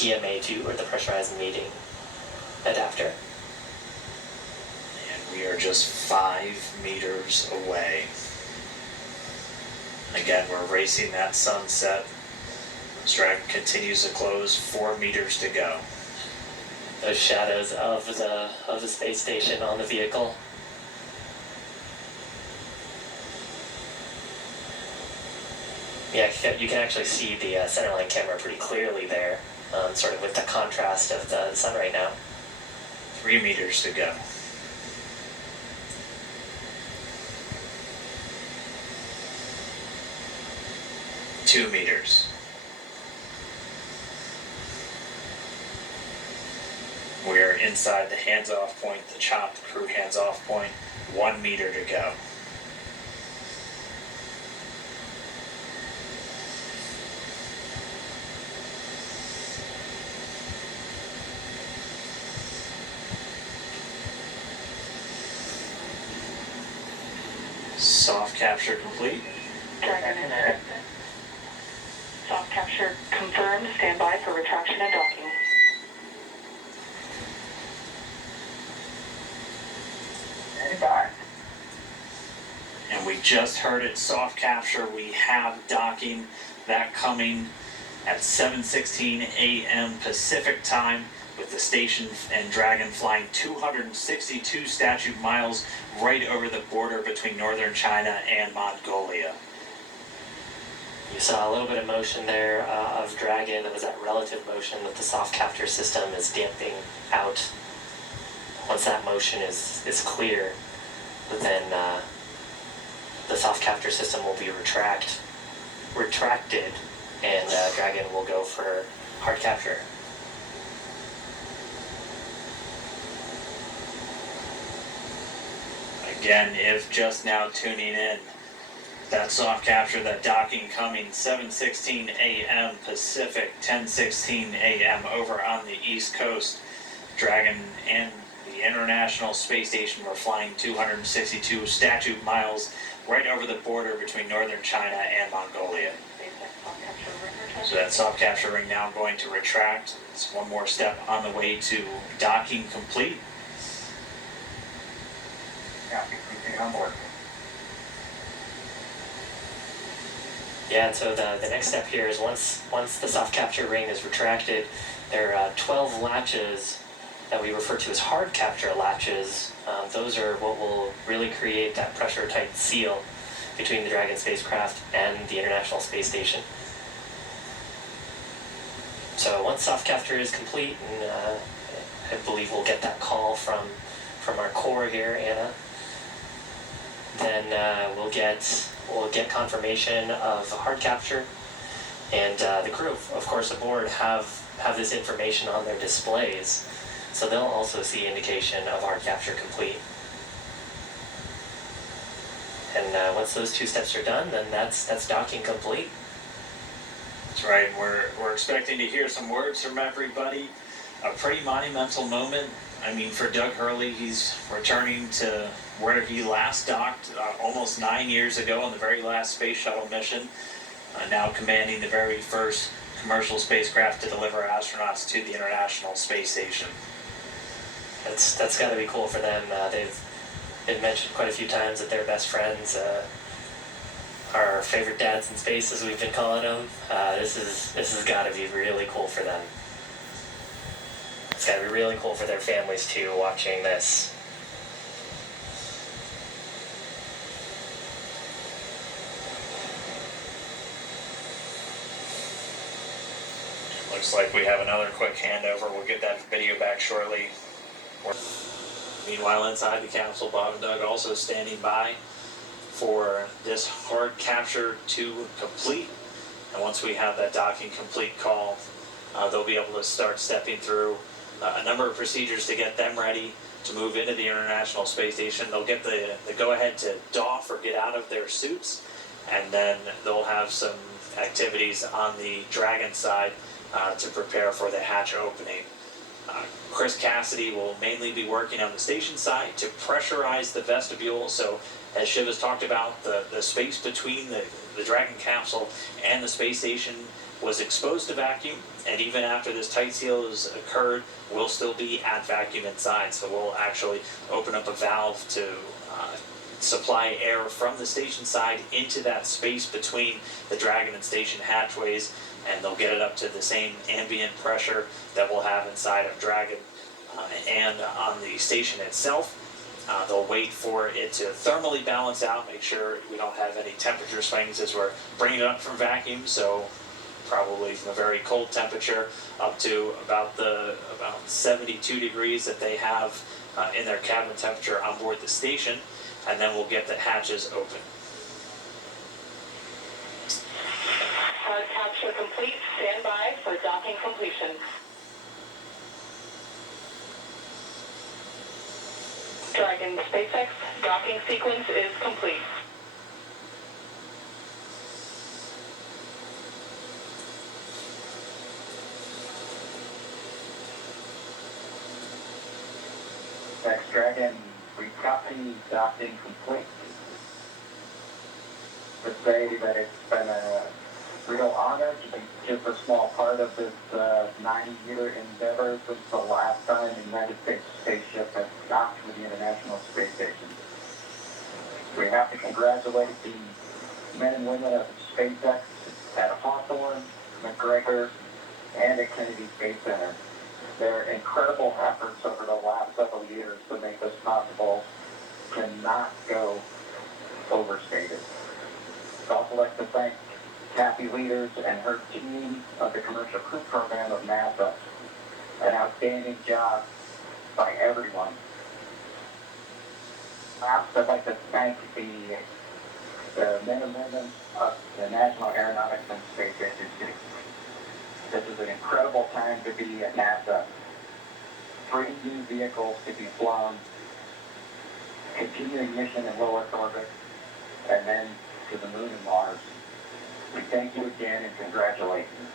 PMA2, or the pressurized mating adapter. And we are just 5 meters away. Again, we're racing that sunset. This Dragon continues to close, 4 meters to go. Those shadows of the space station on the vehicle. Yeah, you can actually see the centerline camera pretty clearly there, sort of with the contrast of the sun right now. 3 meters to go. Two meters. We're inside the hands-off point, the chop, the crew hands-off point. 1 meter to go. Soft capture complete. Dragon. Soft capture confirmed. Stand by for retraction and docking. And we just heard it, soft capture. We have docking, that coming at 7:16 a.m. Pacific time, with the station and Dragon flying 262 statute miles right over the border between northern China and Mongolia. You saw a little bit of motion there of Dragon. It was that relative motion that the soft capture system is damping out. Once that motion is clear, then the soft capture system will be retracted, and Dragon will go for hard capture. Again, if just now tuning in, that soft capture, that docking coming 7:16 a.m. Pacific, 10:16 a.m. over on the East Coast. Dragon and the International Space Station were flying 262 statute miles right over the border between northern China and Mongolia. So that soft capture ring now going to retract. It's one more step on the way to docking complete. On board. Yeah, and so the next step here is once the soft capture ring is retracted, there are 12 latches that we refer to as hard capture latches. Those are what will really create that pressure-tight seal between the Dragon spacecraft and the International Space Station. So once soft capture is complete, and I believe we'll get that call from our core here, Anna, then we'll get confirmation of hard capture, and the crew, of course, aboard have this information on their displays, so they'll also see indication of hard capture complete. And once those two steps are done, then that's docking complete. That's right. We're expecting to hear some words from everybody. A pretty monumental moment. I mean, for Doug Hurley, he's returning to where he last docked almost 9 years ago on the very last space shuttle mission, now commanding the very first commercial spacecraft to deliver astronauts to the International Space Station. That's got to be cool for them. They've mentioned quite a few times that they're best friends. Our favorite dads in space, as we've been calling them. This has got to be really cool for them. It's got to be really cool for their families too, watching this. Looks like we have another quick handover. We'll get that video back shortly. Meanwhile, inside the capsule, Bob and Doug also standing by for this hard capture to complete. And once we have that docking complete call, they'll be able to start stepping through a number of procedures to get them ready to move into the International Space Station. They'll get the go-ahead to doff or get out of their suits, and then they'll have some activities on the Dragon side to prepare for the hatch opening. Chris Cassidy will mainly be working on the station side to pressurize the vestibule. So as Shiv has talked about, the space between the Dragon capsule and the space station was exposed to vacuum, and even after this tight seal has occurred, we'll still be at vacuum inside. So we'll actually open up a valve to supply air from the station side into that space between the Dragon and station hatchways, and they'll get it up to the same ambient pressure that we'll have inside of Dragon and on the station itself. They'll wait for it to thermally balance out, make sure we don't have any temperature swings as we're bringing it up from vacuum. So probably from a very cold temperature up to about 72 degrees that they have in their cabin temperature on board the station, and then we'll get the hatches open. Hard capture complete. Stand by for docking completion. Dragon SpaceX docking sequence is complete. Thanks, Dragon. We copy docking complete. To say that it's been a real honor to be just a small part of this 90-year endeavor since the last time the United States spaceship has docked with the International Space Station. We have to congratulate the men and women of SpaceX at Hawthorne, McGregor, and at Kennedy Space Center. Their incredible efforts over the last several years to make this possible cannot go overstated. I'd also like to thank Kathy Leaders and her team of the Commercial Crew Program of NASA. An outstanding job by everyone. Last, I'd like to thank the men and women of the National Aeronautics and Space Agency. This is an incredible time to be at NASA. 3 new vehicles to be flown, continuing mission in low Earth orbit, and then to the moon and Mars. We thank you again and congratulate you.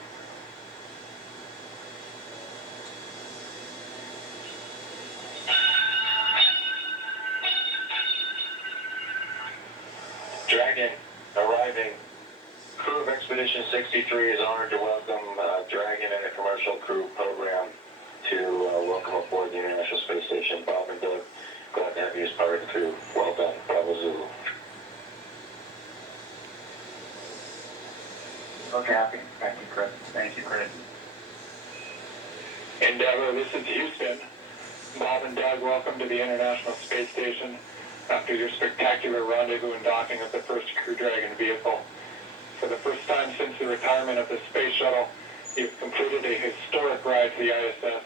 Dragon arriving. Crew of Expedition 63 is honored to welcome Dragon and the Commercial Crew Program to welcome aboard the International Space Station. Bob and Doug, glad to have you as part of the crew. Well done. Bravo Zulu. Okay, happy. Thank you, Chris. Thank you, Chris. Endeavour, this is Houston. Bob and Doug, welcome to the International Space Station after your spectacular rendezvous and docking of the first Crew Dragon vehicle. For the first time since the retirement of the space shuttle, you've completed a historic ride to the ISS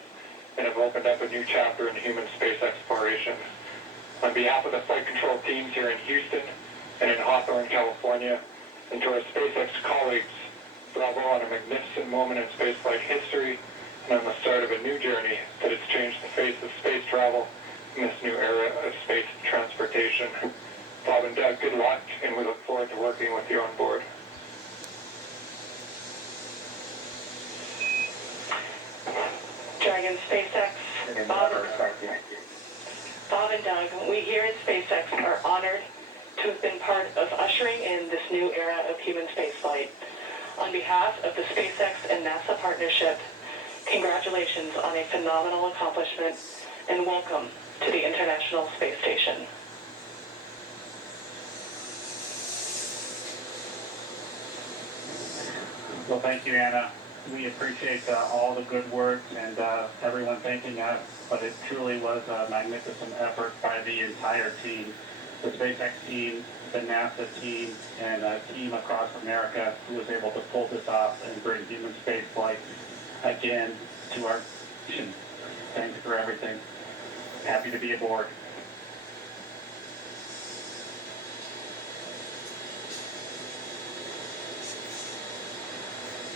and have opened up a new chapter in human space exploration. On behalf of the flight control teams here in Houston and in Hawthorne, California, and to our SpaceX colleagues, bravo on a magnificent moment in spaceflight history and on the start of a new journey that has changed the face of space travel in this new era of space transportation. Bob and Doug, good luck, and we look forward to working with you on board. Dragon SpaceX, Bob and Doug, we here at SpaceX are honored to have been part of ushering in this new era of human spaceflight. On behalf of the SpaceX and NASA partnership, congratulations on a phenomenal accomplishment and welcome to the International Space Station. Well, thank you, Anna. We appreciate all the good work and everyone thanking us, but it truly was a magnificent effort by the entire team, the SpaceX team, the NASA team, and a team across America who was able to pull this off and bring human space flight again to our mission. Thanks for everything. Happy to be aboard.